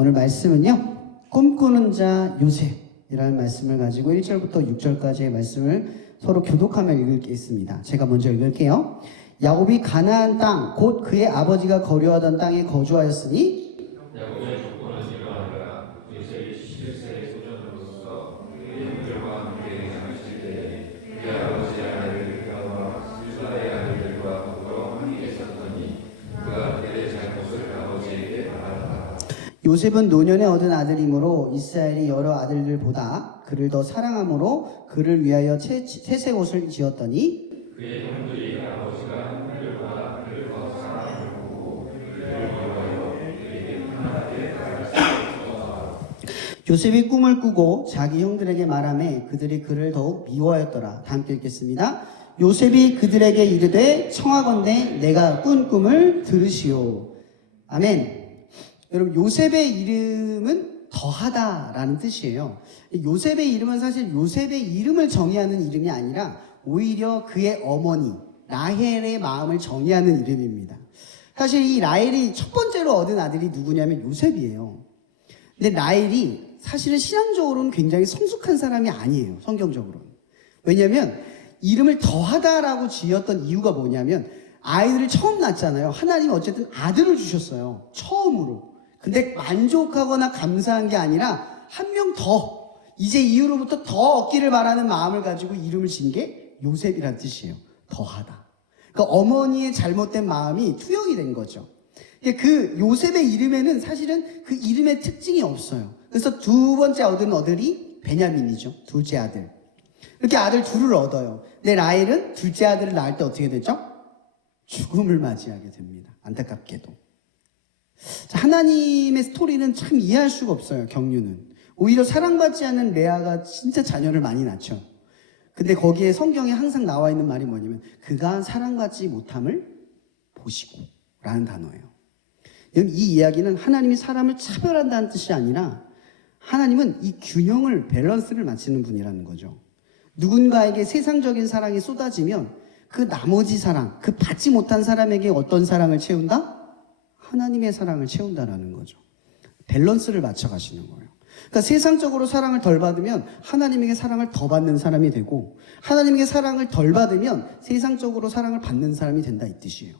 오늘 말씀은요, 꿈꾸는 자 요셉이라는 말씀을 가지고 1절부터 6절까지의 말씀을 서로 교독하며 읽겠습니다. 제가 먼저 읽을게요. 야곱이 가나안 땅, 곧 그의 아버지가 거류하던 땅에 거주하였으니 야곱의 조건은 이러하니라. 요셉이 11세의 소년으로서 그의 형들과 함께 장실 때에 그의 아버지의 아내를 가와 유다의 아들들과 더불어 함께 있었더니 그가 그의 잘못을 아버지에게 말하다. 요셉은 노년에 얻은 아들이므로 이스라엘이 여러 아들들보다 그를 더 사랑함으로 그를 위하여 채색 옷을 지었더니 그의 형들이 아버지가 형들보다 그를 더 사랑하는 보고 그를 미워하여 그에게 편하게 말할 수 없었다. 요셉이 꿈을 꾸고 자기 형들에게 말하매 그들이 그를 더욱 미워하였더라. 다 함께 읽겠습니다. 요셉이 그들에게 이르되 청하건대 내가 꾼 꿈을 들으시오. 아멘. 여러분, 요셉의 이름은 더하다라는 뜻이에요. 요셉의 이름은 사실 요셉의 이름을 정의하는 이름이 아니라 오히려 그의 어머니 라헬의 마음을 정의하는 이름입니다. 사실 이 라헬이 첫 번째로 얻은 아들이 누구냐면 요셉이에요. 근데 라헬이 사실은 신앙적으로는 굉장히 성숙한 사람이 아니에요. 성경적으로는. 왜냐하면 이름을 더하다라고 지었던 이유가 뭐냐면 아이들을 처음 낳잖아요. 하나님이 어쨌든 아들을 주셨어요. 처음으로. 근데 만족하거나 감사한 게 아니라 한 명 더, 이제 이후로부터 더 얻기를 바라는 마음을 가지고 이름을 지은 게 요셉이라는 뜻이에요. 더하다. 그러니까 어머니의 잘못된 마음이 투영이 된 거죠. 그 요셉의 이름에는 사실은 그 이름의 특징이 없어요. 그래서 두 번째 얻은 아들이 베냐민이죠. 둘째 아들. 이렇게 아들 둘을 얻어요. 근데 라헬은 둘째 아들을 낳을 때 어떻게 되죠? 죽음을 맞이하게 됩니다. 안타깝게도. 자, 하나님의 스토리는 참 이해할 수가 없어요. 경륜은. 오히려 사랑받지 않는 레아가 진짜 자녀를 많이 낳죠. 근데 거기에 성경에 항상 나와 있는 말이 뭐냐면 그가 사랑받지 못함을 보시고 라는 단어예요. 이 이야기는 하나님이 사람을 차별한다는 뜻이 아니라 하나님은 이 균형을, 밸런스를 맞추는 분이라는 거죠. 누군가에게 세상적인 사랑이 쏟아지면 그 나머지 사랑, 그 받지 못한 사람에게 어떤 사랑을 채운다? 하나님의 사랑을 채운다라는 거죠. 밸런스를 맞춰가시는 거예요. 그러니까 세상적으로 사랑을 덜 받으면 하나님에게 사랑을 더 받는 사람이 되고 하나님에게 사랑을 덜 받으면 세상적으로 사랑을 받는 사람이 된다 이 뜻이에요.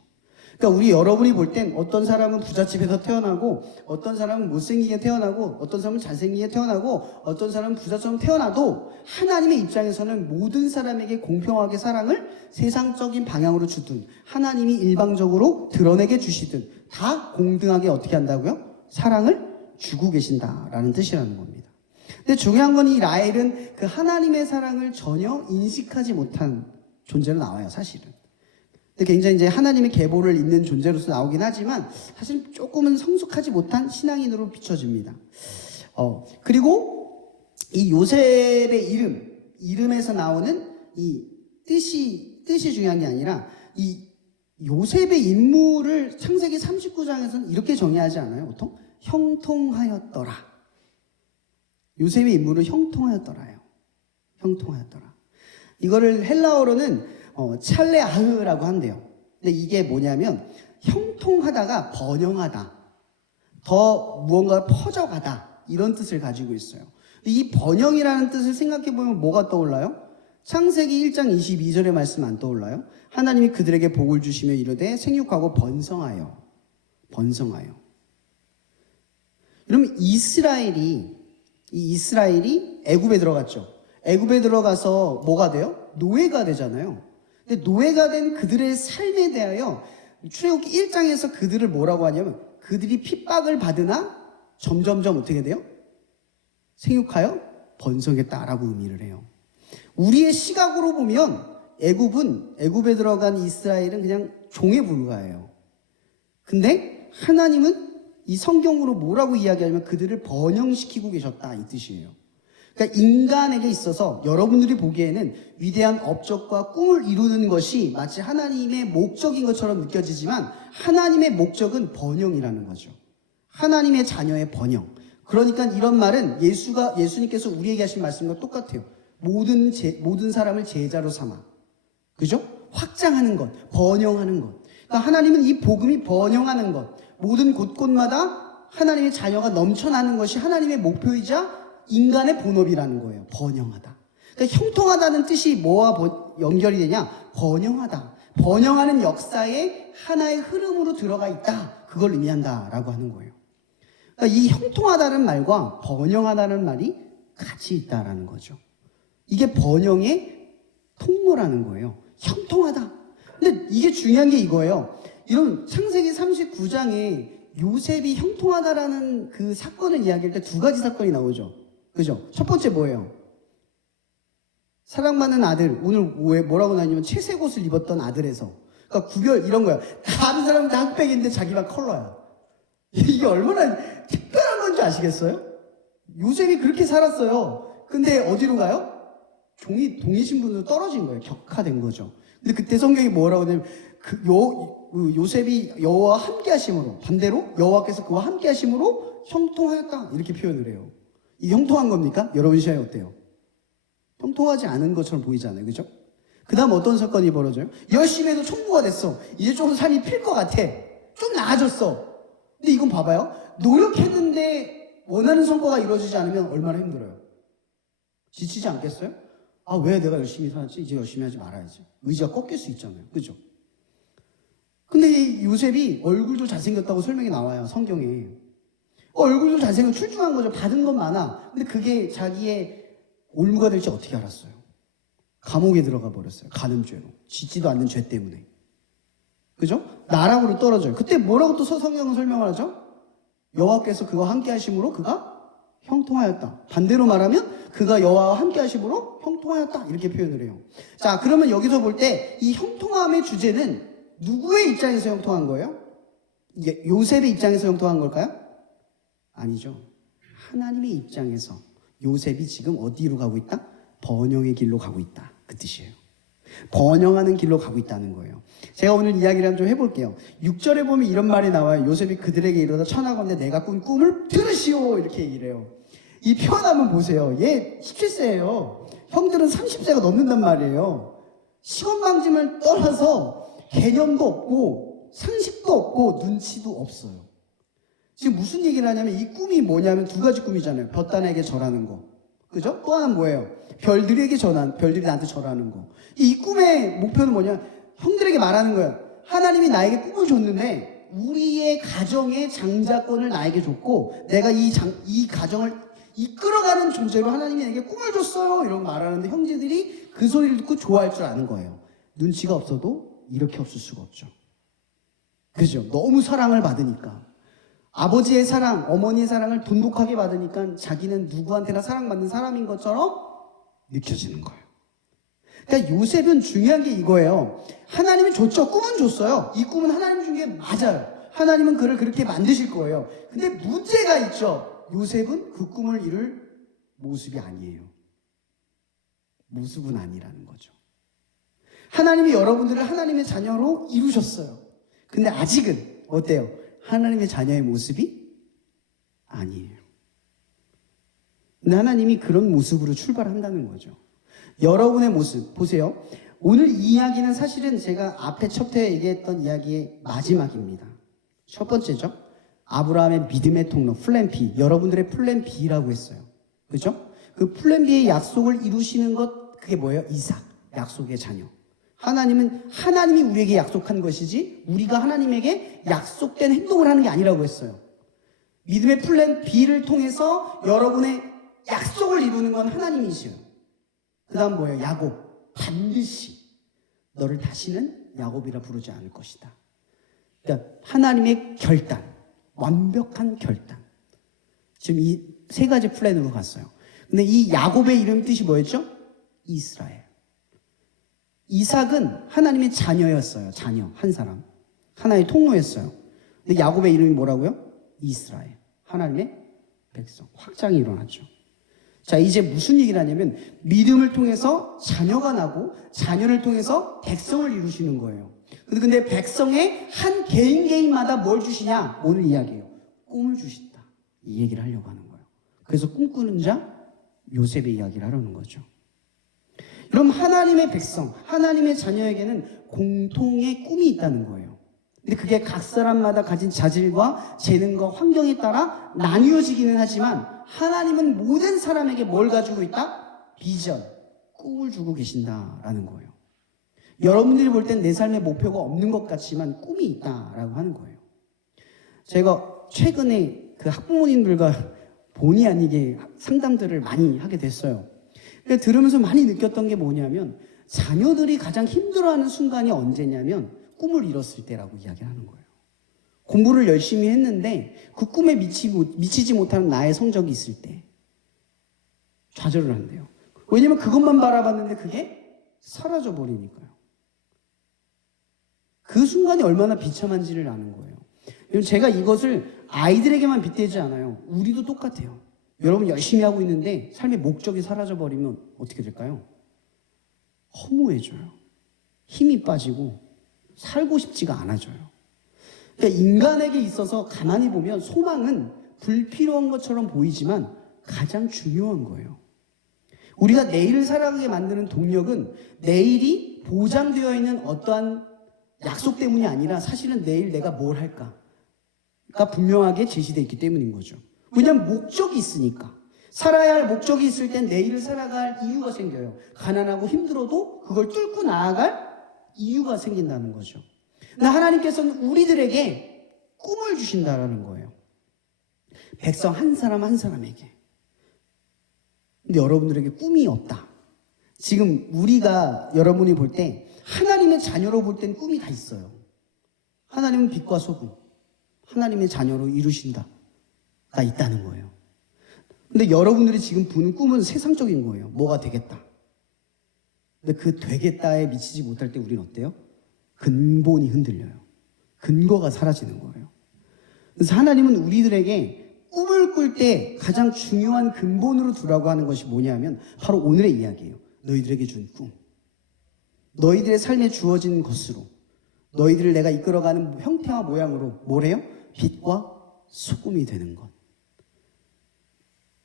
그러니까 우리 여러분이 볼 땐 어떤 사람은 부잣집에서 태어나고 어떤 사람은 못생기게 태어나고 어떤 사람은 잘생기게 태어나고 어떤 사람은 부자처럼 태어나도 하나님의 입장에서는 모든 사람에게 공평하게 사랑을 세상적인 방향으로 주든 하나님이 일방적으로 드러내게 주시든 다 공등하게 어떻게 한다고요? 사랑을 주고 계신다라는 뜻이라는 겁니다. 근데 중요한 건 이 라헬은 그 하나님의 사랑을 전혀 인식하지 못한 존재로 나와요, 사실은. 근데 굉장히 이제 하나님의 계보를 잇는 존재로서 나오긴 하지만 사실 조금은 성숙하지 못한 신앙인으로 비춰집니다. 그리고 이 요셉의 이름에서 나오는 이 뜻이 중요한 게 아니라 이 요셉의 인물을 창세기 39장에서는 이렇게 정의하지 않아요, 보통? 형통하였더라. 요셉의 인물을 형통하였더라요. 형통하였더라. 이거를 헬라어로는 찰레아흐라고 한대요. 근데 이게 뭐냐면 형통하다가 번영하다, 더 무언가 퍼져가다 이런 뜻을 가지고 있어요. 이 번영이라는 뜻을 생각해보면 뭐가 떠올라요? 창세기 1장 22절의 말씀 안 떠올라요? 하나님이 그들에게 복을 주시며 이르되 생육하고 번성하여. 그러면 이스라엘이 애굽에 들어갔죠. 애굽에 들어가서 뭐가 돼요? 노예가 되잖아요. 근데 노예가 된 그들의 삶에 대하여 출애굽기 1장에서 그들을 뭐라고 하냐면 그들이 핍박을 받으나 점점점 어떻게 돼요? 생육하여 번성했다라고 의미를 해요. 우리의 시각으로 보면 애굽에 들어간 이스라엘은 그냥 종에 불과해요. 근데 하나님은 이 성경으로 뭐라고 이야기하냐면 그들을 번영시키고 계셨다 이 뜻이에요. 그러니까 인간에게 있어서 여러분들이 보기에는 위대한 업적과 꿈을 이루는 것이 마치 하나님의 목적인 것처럼 느껴지지만 하나님의 목적은 번영이라는 거죠. 하나님의 자녀의 번영. 그러니까 이런 말은 예수님께서 우리에게 하신 말씀과 똑같아요. 모든 사람을 제자로 삼아. 그죠? 확장하는 것, 번영하는 것. 그러니까 하나님은 이 복음이 번영하는 것, 모든 곳곳마다 하나님의 자녀가 넘쳐나는 것이 하나님의 목표이자 인간의 본업이라는 거예요. 번영하다. 그러니까 형통하다는 뜻이 뭐와 연결이 되냐? 번영하다. 번영하는 역사의 하나의 흐름으로 들어가 있다. 그걸 의미한다라고 하는 거예요. 그러니까 이 형통하다는 말과 번영하다는 말이 같이 있다라는 거죠. 이게 번영의 통로라는 거예요. 형통하다. 근데 이게 중요한 게 이거예요. 이런 창세기 39장에 요셉이 형통하다라는 그 사건을 이야기할 때 두 가지 사건이 나오죠. 그죠? 첫 번째 뭐예요? 사랑받는 아들, 오늘 왜 뭐라고 나냐면 채색 옷을 입었던 아들에서. 그러니까 구별 이런 거야. 다른 사람은 다 흑백인데 자기만 컬러야. 이게 얼마나 특별한 건지 아시겠어요? 요셉이 그렇게 살았어요. 근데 어디로 가요? 동이 신분으로 떨어진 거예요. 격화된 거죠. 근데 그때 성경이 뭐라고 하냐면 요셉이 여호와와 함께 하심으로, 반대로 여호와께서 그와 함께 하심으로 형통하였다 이렇게 표현을 해요. 이 형통한 겁니까? 여러분 시야에 어때요? 형통하지 않은 것처럼 보이잖아요. 그죠? 그 다음 어떤 사건이 벌어져요? 열심히 해도 총무가 됐어. 이제 좀 살이 필 것 같아. 좀 나아졌어. 근데 이건 봐봐요. 노력했는데 원하는 성과가 이루어지지 않으면 얼마나 힘들어요? 지치지 않겠어요? 아, 왜 내가 열심히 살았지? 이제 열심히 하지 말아야지. 의지가 꺾일 수 있잖아요. 그죠? 근데 이 요셉이 얼굴도 잘생겼다고 설명이 나와요. 성경에. 얼굴도 잘생겨 출중한 거죠. 받은 건 많아. 근데 그게 자기의 올무가 될지 어떻게 알았어요? 감옥에 들어가 버렸어요. 간음죄로. 짓지도 않는 죄 때문에. 그죠? 나락으로 떨어져요. 그때 뭐라고 또 성경은 설명을 하죠? 여호와께서 그와 함께 하심으로 그가 형통하였다. 반대로 말하면 그가 여호와와 함께 하심으로 형통하였다. 이렇게 표현을 해요. 자, 그러면 여기서 볼 때 이 형통함의 주제는 누구의 입장에서 형통한 거예요? 요셉의 입장에서 형통한 걸까요? 아니죠. 하나님의 입장에서 요셉이 지금 어디로 가고 있다? 번영의 길로 가고 있다. 그 뜻이에요. 번영하는 길로 가고 있다는 거예요. 제가 오늘 이야기를 한번 좀 해볼게요. 6절에 보면 이런 말이 나와요. 요셉이 그들에게 이르러 천하건대 내가 꾼 꿈을 들으시오 이렇게 얘기를 해요. 이 표현 한번 보세요. 얘 17세예요. 형들은 30세가 넘는단 말이에요. 시건방짐을 떠나서 개념도 없고 상식도 없고 눈치도 없어요. 지금 무슨 얘기를 하냐면 이 꿈이 뭐냐면 두 가지 꿈이잖아요. 볕단에게 절하는 거. 그죠? 또 하나는 뭐예요? 별들이 나한테 절하는 거. 이 꿈의 목표는 뭐냐? 형들에게 말하는 거예요. 하나님이 나에게 꿈을 줬는데 우리의 가정의 장자권을 나에게 줬고 내가 이 가정을 이끌어가는 존재로 하나님이 내게 꿈을 줬어요. 이런 말하는데 형제들이 그 소리를 듣고 좋아할 줄 아는 거예요. 눈치가 없어도 이렇게 없을 수가 없죠. 그죠? 너무 사랑을 받으니까. 아버지의 사랑, 어머니의 사랑을 돈독하게 받으니까 자기는 누구한테나 사랑받는 사람인 것처럼 느껴지는 거예요. 그러니까 요셉은 중요한 게 이거예요. 하나님이 줬죠. 꿈은 줬어요. 이 꿈은 하나님 준 게 맞아요. 하나님은 그를 그렇게 만드실 거예요. 근데 문제가 있죠. 요셉은 그 꿈을 이룰 모습이 아니에요. 모습은 아니라는 거죠. 하나님이 여러분들을 하나님의 자녀로 이루셨어요. 근데 아직은 어때요? 하나님의 자녀의 모습이 아니에요. 근데 하나님이 그런 모습으로 출발한다는 거죠. 여러분의 모습 보세요. 오늘 이 이야기는 사실은 제가 앞에 첫 회에 얘기했던 이야기의 마지막입니다. 첫 번째죠. 아브라함의 믿음의 통로 플랜 B. 여러분들의 플랜 B라고 했어요. 그죠? 그 플랜 B의 약속을 이루시는 것 그게 뭐예요? 이삭. 약속의 자녀. 하나님이 우리에게 약속한 것이지 우리가 하나님에게 약속된 행동을 하는 게 아니라고 했어요. 믿음의 플랜 B를 통해서 여러분의 약속을 이루는 건 하나님이시요. 그 다음 뭐예요? 야곱. 반드시 너를 다시는 야곱이라 부르지 않을 것이다. 그러니까 하나님의 결단, 완벽한 결단. 지금 이 세 가지 플랜으로 갔어요. 근데 이 야곱의 이름 뜻이 뭐였죠? 이스라엘. 이삭은 하나님의 자녀였어요. 자녀, 한 사람. 하나의 통로였어요. 근데 야곱의 이름이 뭐라고요? 이스라엘. 하나님의 백성. 확장이 일어났죠. 자, 이제 무슨 얘기를 하냐면 믿음을 통해서 자녀가 나고 자녀를 통해서 백성을 이루시는 거예요. 근데 백성의 한 개인마다 뭘 주시냐? 오늘 이야기예요. 꿈을 주신다. 이 얘기를 하려고 하는 거예요. 그래서 꿈꾸는 자 요셉의 이야기를 하려는 거죠. 그럼 하나님의 백성, 하나님의 자녀에게는 공통의 꿈이 있다는 거예요. 근데 그게 각 사람마다 가진 자질과 재능과 환경에 따라 나뉘어지기는 하지만 하나님은 모든 사람에게 뭘 가지고 있다? 비전, 꿈을 주고 계신다라는 거예요. 여러분들이 볼 땐 내 삶의 목표가 없는 것 같지만 꿈이 있다라고 하는 거예요. 제가 최근에 그 학부모님들과 본의 아니게 상담들을 많이 하게 됐어요. 들으면서 많이 느꼈던 게 뭐냐면 자녀들이 가장 힘들어하는 순간이 언제냐면 꿈을 잃었을 때라고 이야기를 하는 거예요. 공부를 열심히 했는데 그 꿈에 미치지 못하는 나의 성적이 있을 때 좌절을 한대요. 왜냐면 그것만 바라봤는데 그게 사라져버리니까요. 그 순간이 얼마나 비참한지를 아는 거예요. 제가 이것을 아이들에게만 빗대지 않아요. 우리도 똑같아요. 여러분 열심히 하고 있는데 삶의 목적이 사라져버리면 어떻게 될까요? 허무해져요. 힘이 빠지고 살고 싶지가 않아져요. 그러니까 인간에게 있어서 가만히 보면 소망은 불필요한 것처럼 보이지만 가장 중요한 거예요. 우리가 내일을 살아가게 만드는 동력은 내일이 보장되어 있는 어떠한 약속 때문이 아니라 사실은 내일 내가 뭘 할까가 분명하게 제시되어 있기 때문인 거죠. 왜냐하면 목적이 있으니까. 살아야 할 목적이 있을 땐 내일을 살아갈 이유가 생겨요. 가난하고 힘들어도 그걸 뚫고 나아갈 이유가 생긴다는 거죠. 근데 하나님께서는 우리들에게 꿈을 주신다라는 거예요. 백성 한 사람 한 사람에게. 근데 여러분들에게 꿈이 없다. 지금 우리가 여러분이 볼 때 하나님의 자녀로 볼 땐 꿈이 다 있어요. 하나님은 빛과 소금, 하나님의 자녀로 이루신다가 있다는 거예요. 근데 여러분들이 지금 부는 꿈은 세상적인 거예요. 뭐가 되겠다. 근데 그 되겠다에 미치지 못할 때 우리는 어때요? 근본이 흔들려요. 근거가 사라지는 거예요. 그래서 하나님은 우리들에게 꿈을 꿀 때 가장 중요한 근본으로 두라고 하는 것이 뭐냐면 바로 오늘의 이야기예요. 너희들에게 준 꿈. 너희들의 삶에 주어진 것으로 너희들을 내가 이끌어가는 형태와 모양으로 뭐래요? 빛과 소금이 되는 것.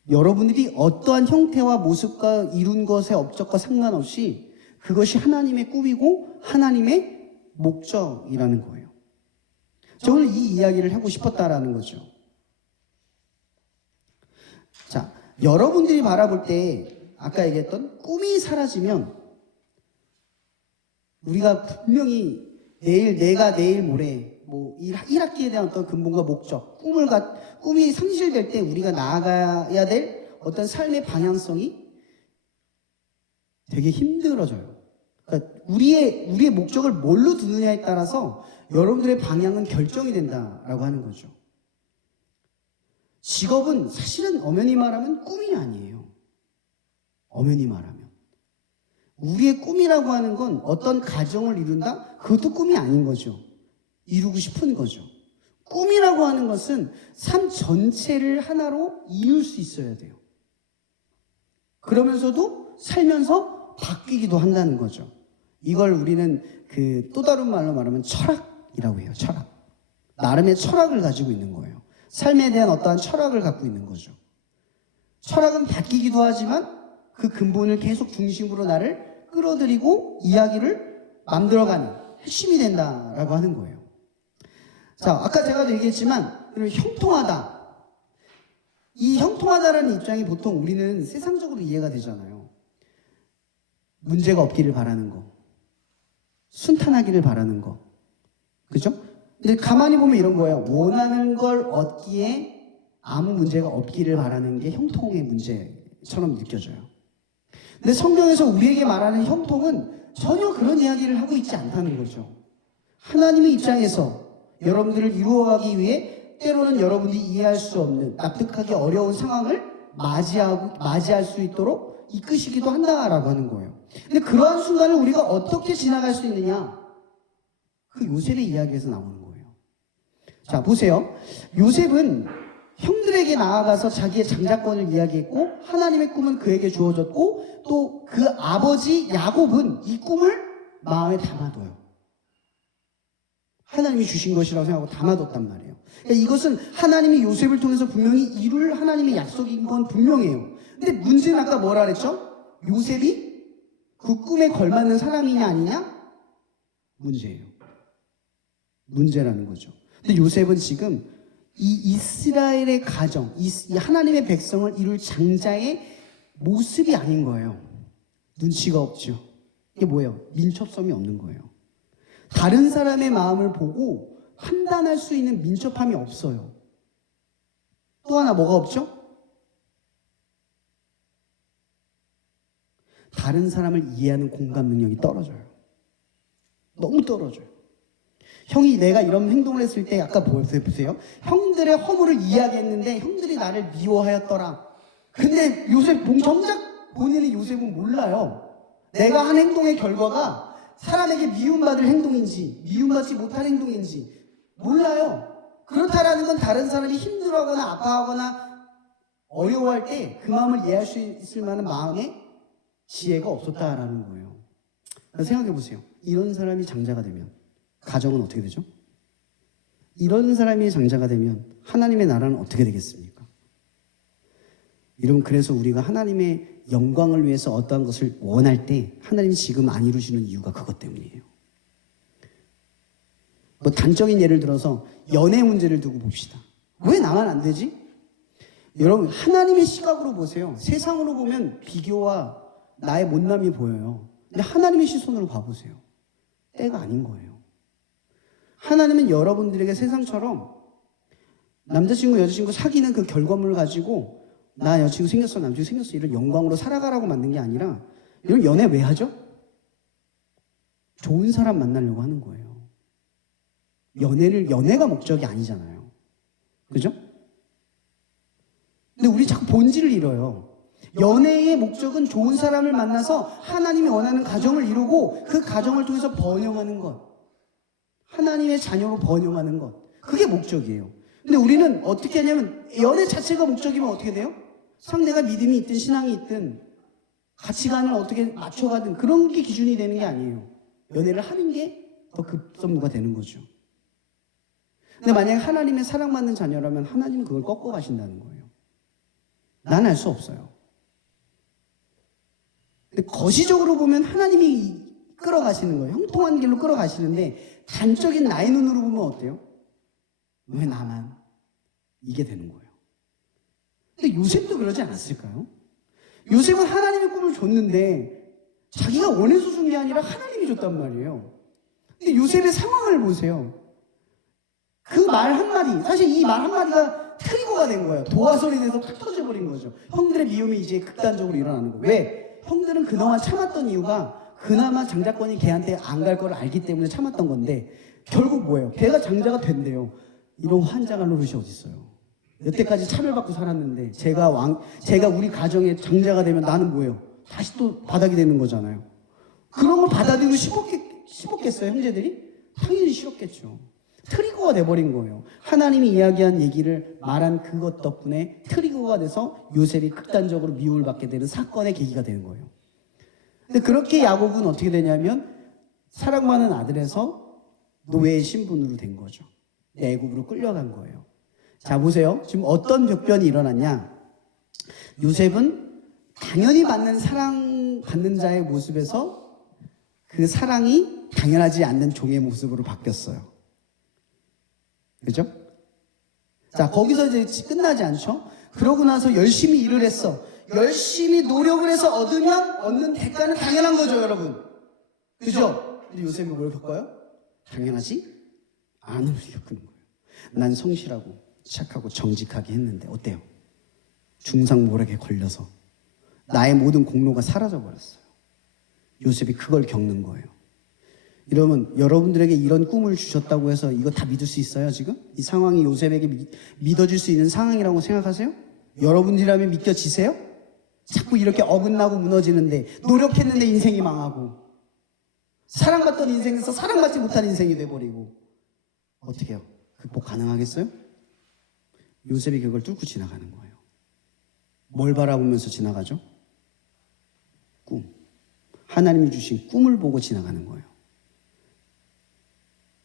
여러분들이 어떠한 형태와 모습과 이룬 것의 업적과 상관없이 그것이 하나님의 꿈이고 하나님의 목적이라는 거예요. 저 오늘 이 이야기를 하고 싶었다라는 거죠. 자, 여러분들이 바라볼 때 아까 얘기했던 꿈이 사라지면 우리가 분명히 내가 내일 모레 뭐 1학기에 대한 어떤 근본과 목적, 꿈이 상실될 때 우리가 나아가야 될 어떤 삶의 방향성이 되게 힘들어져요. 그러니까 우리의 목적을 뭘로 두느냐에 따라서 여러분들의 방향은 결정이 된다라고 하는 거죠. 직업은 사실은 엄연히 말하면 꿈이 아니에요. 엄연히 말하면. 우리의 꿈이라고 하는 건 어떤 가정을 이룬다? 그것도 꿈이 아닌 거죠. 이루고 싶은 거죠. 꿈이라고 하는 것은 삶 전체를 하나로 이룰 수 있어야 돼요. 그러면서도 살면서 바뀌기도 한다는 거죠. 이걸 우리는 또 다른 말로 말하면 철학이라고 해요. 철학. 나름의 철학을 가지고 있는 거예요. 삶에 대한 어떠한 철학을 갖고 있는 거죠. 철학은 바뀌기도 하지만 그 근본을 계속 중심으로 나를 끌어들이고 이야기를 만들어가는 핵심이 된다라고 하는 거예요. 자, 아까 제가 얘기했지만 형통하다. 이 형통하다라는 입장이 보통 우리는 세상적으로 이해가 되잖아요. 문제가 없기를 바라는 거. 순탄하기를 바라는 거. 그죠? 근데 가만히 보면 이런 거예요. 원하는 걸 얻기에 아무 문제가 없기를 바라는 게 형통의 문제처럼 느껴져요. 근데 성경에서 우리에게 말하는 형통은 전혀 그런 이야기를 하고 있지 않다는 거죠. 하나님의 입장에서 여러분들을 이루어가기 위해 때로는 여러분들이 이해할 수 없는 납득하기 어려운 상황을 맞이할 수 있도록 이끄시기도 한다라고 하는 거예요. 근데 그러한 순간을 우리가 어떻게 지나갈 수 있느냐? 그 요셉의 이야기에서 나오는 거예요. 자, 보세요. 요셉은 형들에게 나아가서 자기의 장자권을 이야기했고 하나님의 꿈은 그에게 주어졌고 또 그 아버지 야곱은 이 꿈을 마음에 담아둬요. 하나님이 주신 것이라고 생각하고 담아뒀단 말이에요. 그러니까 이것은 하나님이 요셉을 통해서 분명히 이룰 하나님의 약속인 건 분명해요. 근데 문제는 아까 뭐라 그랬죠? 요셉이 그 꿈에 걸맞는 사람이냐 아니냐? 문제예요. 문제라는 거죠. 근데 요셉은 지금 이 이스라엘의 가정, 이 하나님의 백성을 이룰 장자의 모습이 아닌 거예요. 눈치가 없죠. 이게 뭐예요? 민첩성이 없는 거예요. 다른 사람의 마음을 보고 판단할 수 있는 민첩함이 없어요. 또 하나 뭐가 없죠? 다른 사람을 이해하는 공감 능력이 떨어져요. 너무 떨어져요. 형이 내가 이런 행동을 했을 때 아까 보세요. 형들의 허물을 이야기했는데 형들이 나를 미워하였더라. 근데 요셉 정작 본인이 요셉은 몰라요. 내가 한 행동의 결과가 사람에게 미움받을 행동인지 미움받지 못할 행동인지 몰라요. 그렇다라는 건 다른 사람이 힘들어하거나 아파하거나 어려워할 때 그 마음을 이해할 수 있을 만한 마음의 지혜가 없었다라는 거예요. 생각해 보세요. 이런 사람이 장자가 되면 가정은 어떻게 되죠? 이런 사람이 장자가 되면 하나님의 나라는 어떻게 되겠습니까? 여러분, 그래서 우리가 하나님의 영광을 위해서 어떠한 것을 원할 때 하나님이 지금 안 이루시는 이유가 그것 때문이에요. 뭐 단적인 예를 들어서 연애 문제를 두고 봅시다. 왜 나만 안 되지? 여러분, 하나님의 시각으로 보세요. 세상으로 보면 비교와 나의 못남이 보여요. 근데 하나님의 시선으로 봐보세요. 때가 아닌 거예요. 하나님은 여러분들에게 세상처럼 남자친구, 여자친구 사귀는 그 결과물을 가지고 나 여자친구 생겼어, 남자친구 생겼어 이런 영광으로 살아가라고 만든 게 아니라 이런 연애 왜 하죠? 좋은 사람 만나려고 하는 거예요. 연애가 목적이 아니잖아요. 그죠? 근데 우리 자꾸 본질을 잃어요. 연애의 목적은 좋은 사람을 만나서 하나님이 원하는 가정을 이루고 그 가정을 통해서 번영하는 것. 하나님의 자녀로 번영하는 것. 그게 목적이에요. 근데 우리는 어떻게 하냐면 연애 자체가 목적이면 어떻게 돼요? 상대가 믿음이 있든 신앙이 있든 가치관을 어떻게 맞춰가든 그런 게 기준이 되는 게 아니에요. 연애를 하는 게 더 급선무가 되는 거죠. 근데 만약에 하나님의 사랑받는 자녀라면 하나님은 그걸 꺾어 가신다는 거예요. 난 알 수 없어요. 근데 거시적으로 보면 하나님이 끌어가시는 거예요. 형통한 길로 끌어가시는데 단적인 나의 눈으로 보면 어때요? 왜 나만? 이게 되는 거예요. 근데 요셉도 그러지 않았을까요? 요셉은 하나님의 꿈을 줬는데 자기가 원해서 준 게 아니라 하나님이 줬단 말이에요. 근데 요셉의 상황을 보세요. 그 말 한마디, 사실 이 말 한마디가 트리거가 된 거예요. 도화선이 돼서 팍 터져버린 거죠. 형들의 미움이 이제 극단적으로 일어나는 거예요. 왜? 형들은 그동안 참았던 이유가 그나마 장자권이 걔한테 안 갈 거를 알기 때문에 참았던 건데 결국 뭐예요? 걔가 장자가 된대요. 이런 환장할 노릇이 어딨어요. 여태까지 차별받고 살았는데 제가 우리 가정의 장자가 되면 나는 뭐예요? 다시 또 바닥이 되는 거잖아요. 그런 걸 받아들이고 싶었겠어요, 형제들이? 당연히 싫었겠죠. 트리거가 돼버린 거예요. 하나님이 이야기한 얘기를 말한 그것 덕분에 트리거가 돼서 요셉이 극단적으로 미움을 받게 되는 사건의 계기가 되는 거예요. 근데 그렇게 야곱은 어떻게 되냐면 사랑받는 아들에서 노예의 신분으로 된 거죠. 애굽으로 끌려간 거예요. 자, 보세요. 지금 어떤 격변이 일어났냐. 요셉은 당연히 사랑받는 자의 모습에서 그 사랑이 당연하지 않는 종의 모습으로 바뀌었어요. 그죠? 자, 거기서 이제 끝나지 않죠? 그러고 나서 열심히 일을 했어. 열심히 노력을 해서 얻는 대가는 당연한 거죠, 여러분. 그죠? 근데 요셉이 뭘 겪어요? 당연하지 않은 일을 겪는 거예요. 난 성실하고 착하고 정직하게 했는데 어때요? 중상모략에 걸려서 나의 모든 공로가 사라져버렸어요. 요셉이 그걸 겪는 거예요. 이러면 여러분들에게 이런 꿈을 주셨다고 해서 이거 다 믿을 수 있어요, 지금? 이 상황이 요셉에게 믿어질 수 있는 상황이라고 생각하세요? 여러분들이라면 믿겨지세요? 자꾸 이렇게 어긋나고 무너지는데 노력했는데 인생이 망하고 사랑받던 인생에서 사랑받지 못한 인생이 돼버리고 어떻게 해요? 극복 가능하겠어요? 요셉이 그걸 뚫고 지나가는 거예요. 뭘 바라보면서 지나가죠? 꿈. 하나님이 주신 꿈을 보고 지나가는 거예요.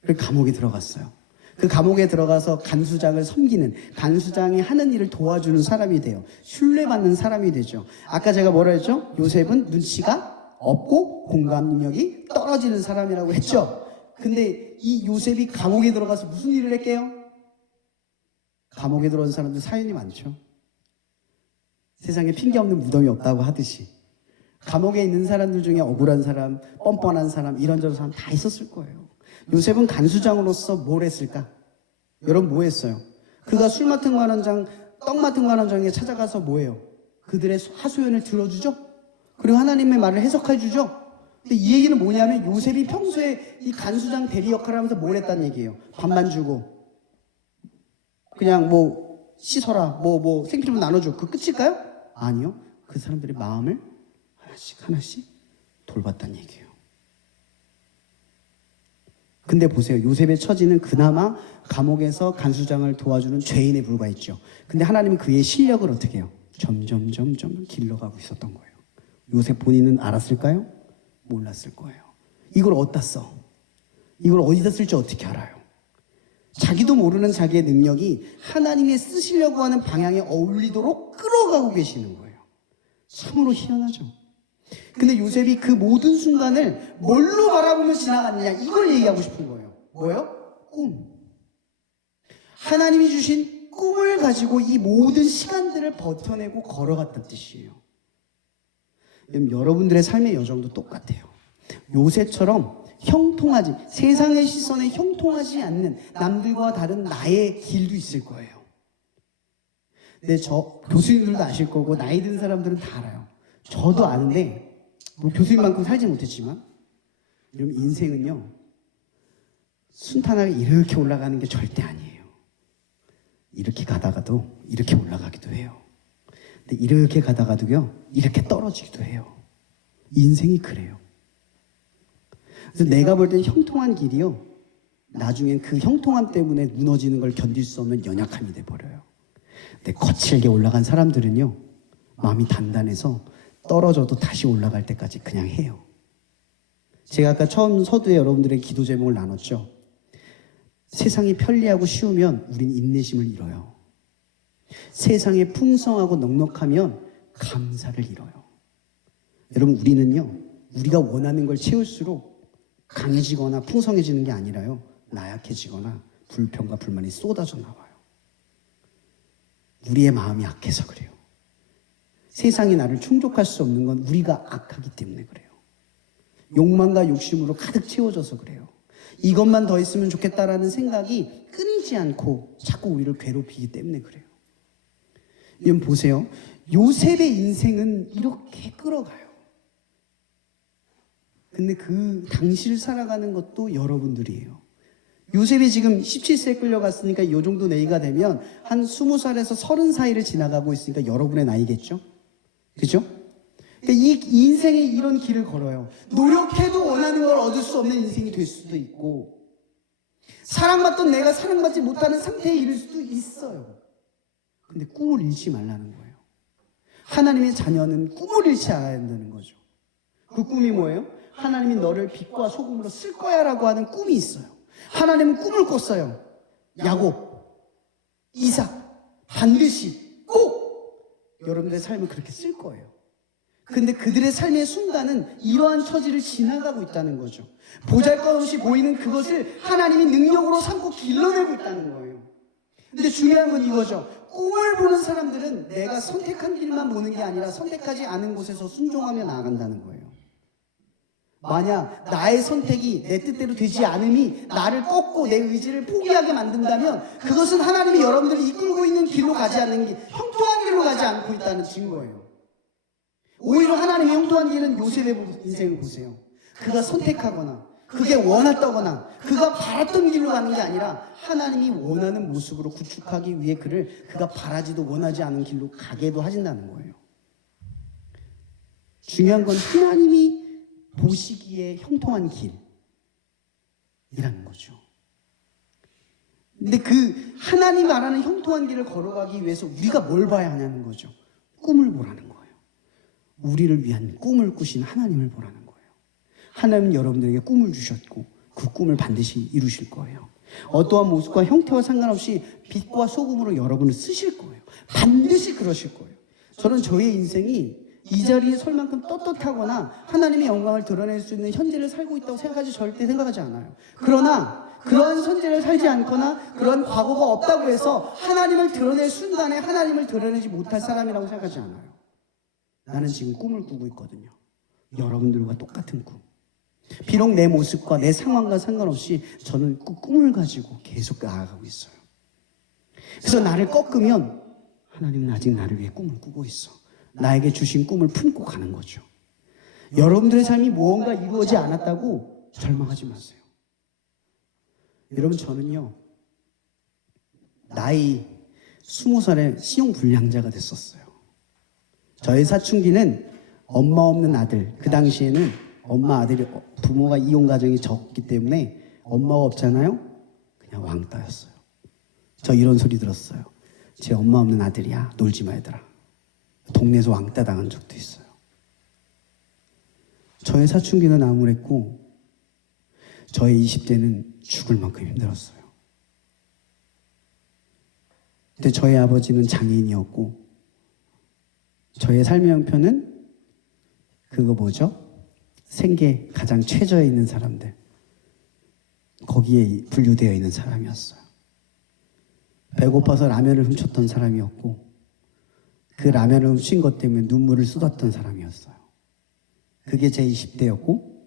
그래서 감옥에 들어갔어요. 그 감옥에 들어가서 간수장을 섬기는, 간수장이 하는 일을 도와주는 사람이 돼요. 신뢰받는 사람이 되죠. 아까 제가 뭐라 했죠? 요셉은 눈치가 없고 공감 능력이 떨어지는 사람이라고 했죠. 근데 이 요셉이 감옥에 들어가서 무슨 일을 했게요? 감옥에 들어온 사람들 사연이 많죠. 세상에 핑계 없는 무덤이 없다고 하듯이 감옥에 있는 사람들 중에 억울한 사람, 뻔뻔한 사람, 이런저런 사람 다 있었을 거예요. 요셉은 간수장으로서 뭘 했을까? 여러분 뭐 했어요? 그가 술 맡은 관원장, 떡 맡은 관원장에 찾아가서 뭐 해요? 그들의 하소연을 들어주죠? 그리고 하나님의 말을 해석해 주죠? 근데 이 얘기는 뭐냐면 요셉이 평소에 이 간수장 대리 역할을 하면서 뭘 했다는 얘기예요. 밥만 주고 그냥 뭐 씻어라 뭐 생필품 나눠줘. 그 끝일까요? 아니요. 그 사람들의 마음을 하나씩 돌봤다는 얘기예요. 근데 보세요. 요셉의 처지는 그나마 감옥에서 간수장을 도와주는 죄인에 불과했죠. 근데 하나님은 그의 실력을 어떻게 해요? 점점 길러가고 있었던 거예요. 요셉 본인은 알았을까요? 몰랐을 거예요. 이걸 어디다 써? 이걸 어디다 쓸지 어떻게 알아요? 자기도 모르는 자기의 능력이 하나님의 쓰시려고 하는 방향에 어울리도록 끌어가고 계시는 거예요. 참으로 희한하죠. 근데 요셉이 그 모든 순간을 뭘로 바라보며 지나갔느냐, 이걸 얘기하고 싶은 거예요. 뭐예요? 꿈. 하나님이 주신 꿈을 가지고 이 모든 시간들을 버텨내고 걸어갔다는 뜻이에요. 여러분들의 삶의 여정도 똑같아요. 요셉처럼 형통하지, 세상의 시선에 형통하지 않는 남들과 다른 나의 길도 있을 거예요. 근데 저 교수님들도 아실 거고 나이 든 사람들은 다 알아요. 저도 아는데 뭐 교수님만큼 살지 못했지만 여러분 인생은요 순탄하게 이렇게 올라가는 게 절대 아니에요. 이렇게 가다가도 이렇게 올라가기도 해요. 근데 이렇게 가다가도요 이렇게 떨어지기도 해요. 인생이 그래요. 그래서 내가 볼 땐 형통한 길이요 나중엔 그 형통함 때문에 무너지는 걸 견딜 수 없는 연약함이 돼버려요. 근데 거칠게 올라간 사람들은요 마음이 단단해서 떨어져도 다시 올라갈 때까지 그냥 해요. 제가 아까 처음 서두에 여러분들의 기도 제목을 나눴죠. 세상이 편리하고 쉬우면 우린 인내심을 잃어요. 세상에 풍성하고 넉넉하면 감사를 잃어요. 여러분 우리는요 우리가 원하는 걸 채울수록 강해지거나 풍성해지는 게 아니라요 나약해지거나 불평과 불만이 쏟아져 나와요. 우리의 마음이 약해서 그래요. 세상이 나를 충족할 수 없는 건 우리가 악하기 때문에 그래요. 욕망과 욕심으로 가득 채워져서 그래요. 이것만 더 있으면 좋겠다라는 생각이 끊이지 않고 자꾸 우리를 괴롭히기 때문에 그래요. 여러분 보세요. 요셉의 인생은 이렇게 끌어가요. 근데 그 당시를 살아가는 것도 여러분들이에요. 요셉이 지금 17세에 끌려갔으니까 이 정도 나이가 되면 한 20살에서 30 사이를 지나가고 있으니까 여러분의 나이겠죠? 그죠? 그러니까 이 인생에 이런 길을 걸어요. 노력해도 원하는 걸 얻을 수 없는 인생이 될 수도 있고 사랑받던 내가 사랑받지 못하는 상태에 이를 수도 있어요. 근데 꿈을 잃지 말라는 거예요. 하나님의 자녀는 꿈을 잃지 않아야 된다는 거죠. 그 꿈이 뭐예요? 하나님이 너를 빛과 소금으로 쓸 거야 라고 하는 꿈이 있어요. 하나님은 꿈을 꿨어요. 야곱, 이삭, 반드시 꼭 여러분들의 삶을 그렇게 쓸 거예요. 근데 그들의 삶의 순간은 이러한 처지를 지나가고 있다는 거죠. 보잘것없이 보이는 그것을 하나님이 능력으로 삼고 길러내고 있다는 거예요. 근데 중요한 건 이거죠. 꿈을 보는 사람들은 내가 선택한 길만 보는 게 아니라 선택하지 않은 곳에서 순종하며 나아간다는 거예요. 만약 나의 선택이 내 뜻대로 되지 않음이 나를 꺾고 내 의지를 포기하게 만든다면 그것은 하나님이 여러분들이 이끌고 있는 길로 가지 않는 게 형통한 길로 가지 않고 있다는 증거예요. 오히려 하나님의 형통한 길은 요셉의 인생을 보세요. 그가 선택하거나 그게 원했다거나 그가 바랐던 길로 가는 게 아니라 하나님이 원하는 모습으로 구축하기 위해 그가 바라지도 원하지 않은 길로 가게도 하신다는 거예요. 중요한 건 하나님이 보시기에 형통한 길이라는 거죠. 근데 그 하나님 말하는 형통한 길을 걸어가기 위해서 우리가 뭘 봐야 하냐는 거죠. 꿈을 보라는 거예요. 우리를 위한 꿈을 꾸신 하나님을 보라는 거예요. 하나님은 여러분들에게 꿈을 주셨고 그 꿈을 반드시 이루실 거예요. 어떠한 모습과 형태와 상관없이 빛과 소금으로 여러분을 쓰실 거예요. 반드시 그러실 거예요. 저는 저의 인생이 이 자리에 설 만큼 떳떳하거나 하나님의 영광을 드러낼 수 있는 현재를 살고 있다고 절대 생각하지 않아요. 그러나 그러한 현재를 살지 않거나 그런 과거가 없다고 해서 하나님을 드러낼 순간에 하나님을 드러내지 못할 사람이라고 생각하지 않아요. 나는 지금 꿈을 꾸고 있거든요. 여러분들과 똑같은 꿈. 비록 내 모습과 내 상황과 상관없이 저는 그 꿈을 가지고 계속 나아가고 있어요. 그래서 나를 꺾으면 하나님은 아직 나를 위해 꿈을 꾸고 있어. 나에게 주신 꿈을 품고 가는 거죠. 여러분들의 삶이 무언가 이루어지지 않았다고 절망하지 마세요. 여러분, 저는요, 나이 20살에 신용불량자가 됐었어요. 저의 사춘기는 엄마 없는 아들, 그 당시에는 부모가 이혼 가정이 적기 때문에 엄마가 없잖아요. 그냥 왕따였어요. 저 이런 소리 들었어요. 제 엄마 없는 아들이야. 놀지 마 얘들아. 동네에서 왕따 당한 적도 있어요. 저의 사춘기는 암울했고 저의 20대는 죽을 만큼 힘들었어요. 근데 저의 아버지는 장애인이었고 저의 삶의 형편은 생계 가장 최저에 있는 사람들, 거기에 분류되어 있는 사람이었어요. 배고파서 라면을 훔쳤던 사람이었고 그 라면을 훔친 것 때문에 눈물을 쏟았던 사람이었어요. 그게 제 20대였고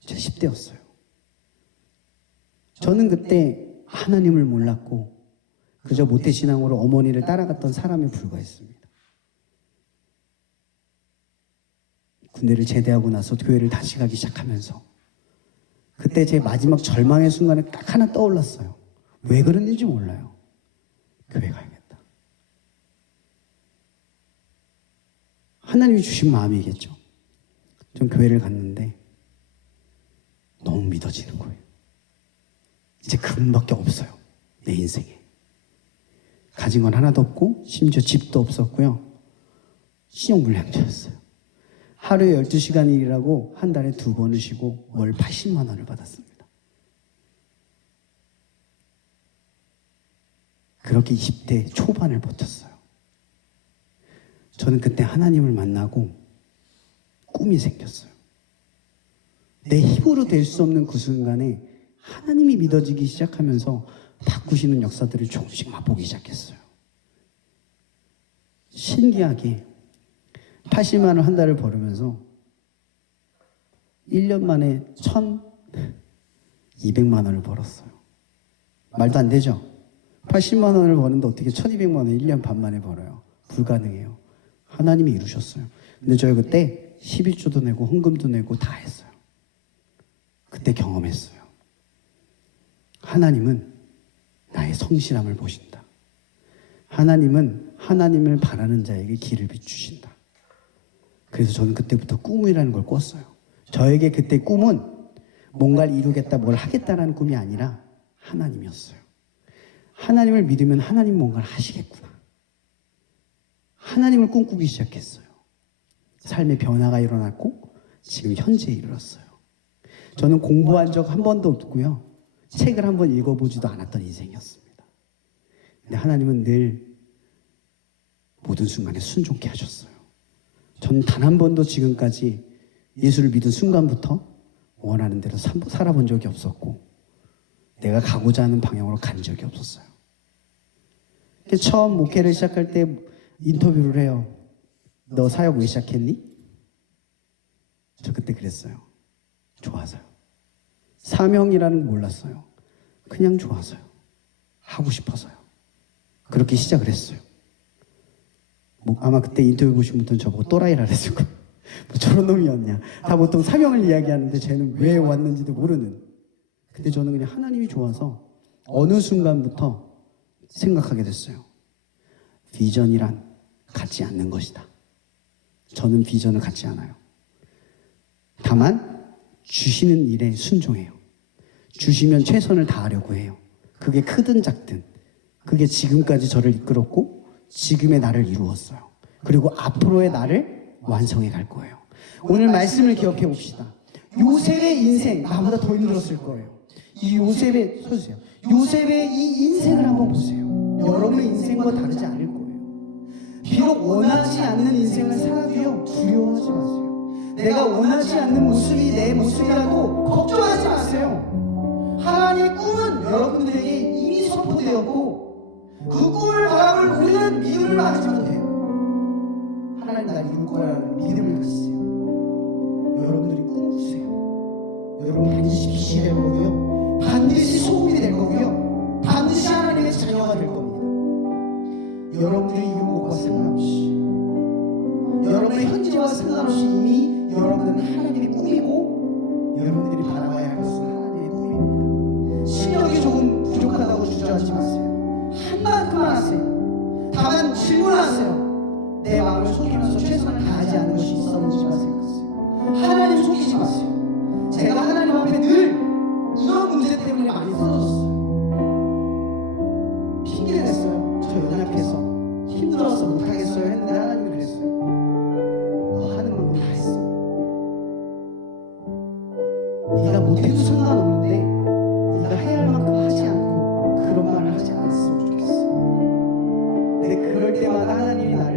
제 10대였어요. 저는 그때 하나님을 몰랐고 그저 모태신앙으로 어머니를 따라갔던 사람에 불과했습니다. 군대를 제대하고 나서 교회를 다시 가기 시작하면서 그때 제 마지막 절망의 순간에 딱 하나 떠올랐어요. 왜 그랬는지 몰라요. 교회 가야겠다. 하나님이 주신 마음이겠죠. 전 교회를 갔는데 너무 믿어지는 거예요. 이제 그분밖에 없어요. 내 인생에. 가진 건 하나도 없고 심지어 집도 없었고요. 신용불량자였어요. 하루에 12시간 일이라고 한 달에 2번을 쉬고 월 80만 원을 받았습니다. 그렇게 20대 초반을 버텼어요. 저는 그때 하나님을 만나고 꿈이 생겼어요. 내 힘으로 될 수 없는 그 순간에 하나님이 믿어지기 시작하면서 바꾸시는 역사들을 조금씩 맛보기 시작했어요. 신기하게 80만 원 한 달을 벌으면서 1년 만에 1,200만 원을 벌었어요. 말도 안 되죠? 80만 원을 버는데 어떻게 1,200만 원을 1년 반 만에 벌어요? 불가능해요. 하나님이 이루셨어요. 근데 저희 그때 11조도 내고 헌금도 내고 다 했어요. 그때 경험했어요. 하나님은 나의 성실함을 보신다. 하나님은 하나님을 바라는 자에게 길을 비추신다. 그래서 저는 그때부터 꿈이라는 걸 꿨어요. 저에게 그때 꿈은 뭔가를 이루겠다, 뭘 하겠다라는 꿈이 아니라 하나님이었어요. 하나님을 믿으면 하나님 뭔가를 하시겠구나. 하나님을 꿈꾸기 시작했어요. 삶의 변화가 일어났고 지금 현재에 이르렀어요. 저는 공부한 적 한 번도 없고요. 책을 한 번 읽어보지도 않았던 인생이었습니다. 근데 하나님은 늘 모든 순간에 순종케 하셨어요. 저는 단 한 번도 지금까지 예수를 믿은 순간부터 원하는 대로 살아본 적이 없었고 내가 가고자 하는 방향으로 간 적이 없었어요. 처음 목회를 시작할 때 인터뷰를 해요. 너 사역 왜 시작했니? 저 그때 그랬어요. 좋아서요. 사명이라는 걸 몰랐어요. 그냥 좋아서요. 하고 싶어서요. 그렇게 시작을 했어요. 아마 그때 인터뷰 보신 분들은 저보고 또라이라 그랬을 거예요. 뭐 저런 놈이었냐. 다 보통 사명을 이야기하는데 쟤는 왜 왔는지도 모르는. 근데 저는 그냥 하나님이 좋아서 어느 순간부터 생각하게 됐어요. 비전이란 갖지 않는 것이다. 저는 비전을 갖지 않아요. 다만 주시는 일에 순종해요. 주시면 최선을 다하려고 해요. 그게 크든 작든. 그게 지금까지 저를 이끌었고 지금의 나를 이루었어요. 그리고 앞으로의 나를 완성해 갈 거예요. 오늘 말씀을 기억해 봅시다. 요셉의 인생 나보다 더 힘들었을 거예요. 이 요셉의 서주세요. 요셉의 이 인생을 한번 보세요. 여러분의 인생과 다르지 않을 거예요. 비록 원하지 않는 인생을 살아도요, 두려워하지 마세요. 내가 원하지 않는 모습이 내 모습이라도 걱정하지 마세요. 하나님의 꿈은 여러분들에게 이미 선포되었고 그 꿈을 바라볼 우리는 믿음을 가지면 돼요. 하나님 날 이룰 거라는 믿음을 가지세요. 여러분들이 꿈꾸세요. 여러분 반드시 빛이 될 거고요, 반드시 소금이 될 거고요, 반드시 하나님의 자녀가 될 겁니다. 여러분들의 유혹과 상관없이, 여러분의 현재와 상관없이 이미 여러분은 하나님의 꿈이고 여러분들이 바라봐야 할 것은 하나님의 꿈입니다. 실력이 조금 부족하다고 주저하지 마세요. 한만큼만 하세요. 다만 질문하세요. 내 마음을 속이면서 최선을 다하지 않은 것이 있었는지만 생각하세요. 하나님 속이지 마세요. 제가 하나님 앞에 늘 이런 문제 때문에 많이 쓰러졌어요. 핑계를 냈어요. 저 연약해서 힘들어서 못하겠어요 했는데 하나님이 그랬어요. 너 하는 만큼 다 했어. 네가 못해도 상관없는데 네가 해야 할 만큼 하지 않고 그런 말을 하지 않았으면 좋겠어. 근데 그럴 때마다 하나님이 나를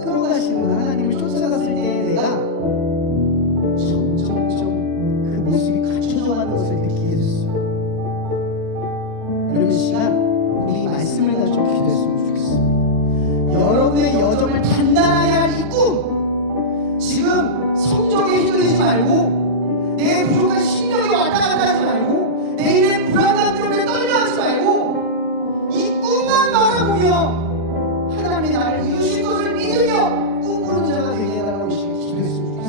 끌어가시는, 하나님을 쫓아갔을 때 내가 점점점 그 모습이 갖춰져가는 것을 느끼게 됐어요. 여러분, 이 시간 우리 이 말씀을 가지고 기도했으면 좋겠습니다. 여러분의 여정을 단단하게 할 이 꿈, 지금 성적에 휘둘리지 말고 내 부족한 실력이 왔다 갔다 하지 말고 내일의 불안감 때문에 떨려하지 말고 이 꿈만 바라보며 하나님이 나를 이루실 것을 믿으며 꿈꾸는 자가 되게 해달라고 기도했으면 좋겠습니다.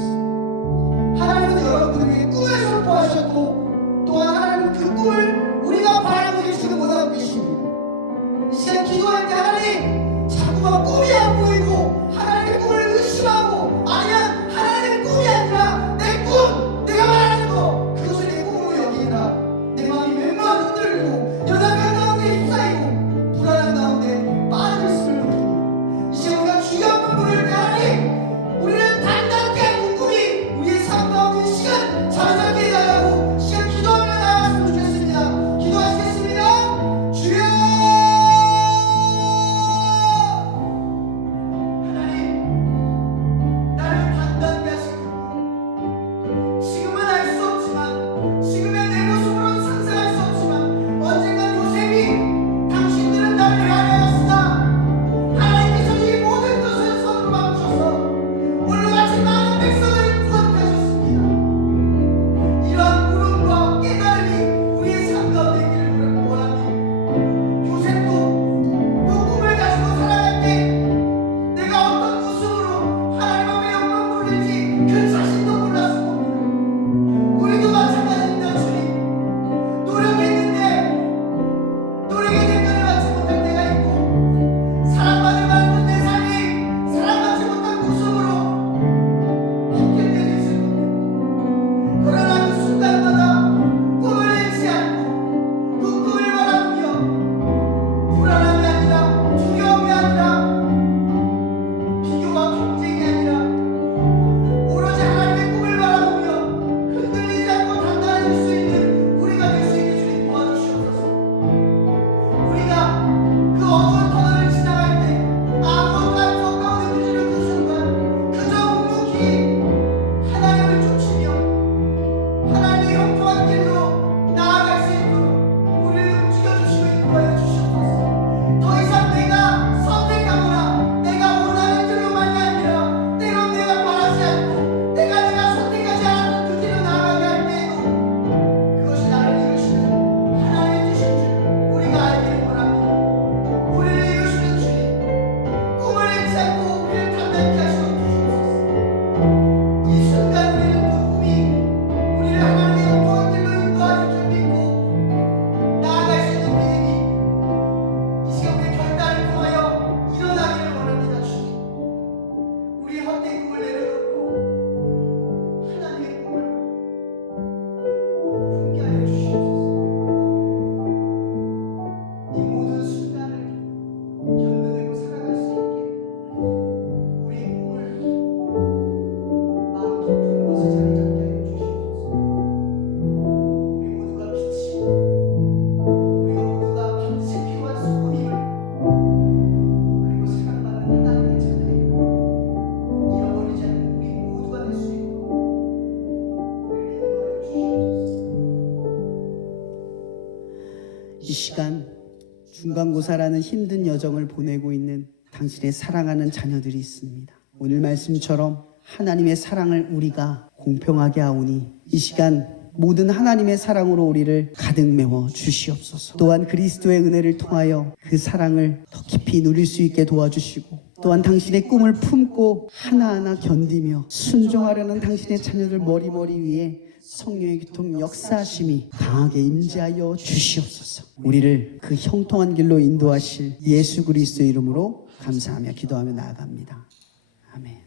중간고사라는 힘든 여정을 보내고 있는 당신의 사랑하는 자녀들이 있습니다. 오늘 말씀처럼 하나님의 사랑을 우리가 공평하게 하오니 이 시간 모든 하나님의 사랑으로 우리를 가득 메워 주시옵소서. 또한 그리스도의 은혜를 통하여 그 사랑을 더 깊이 누릴 수 있게 도와주시고, 또한 당신의 꿈을 품고 하나하나 견디며 순종하려는 당신의 자녀들 머리머리 위에 성령의 교통 역사하심이 강하게 임재하여 주시옵소서. 우리를 그 형통한 길로 인도하실 예수 그리스도의 이름으로 감사하며 기도하며 나아갑니다. 아멘.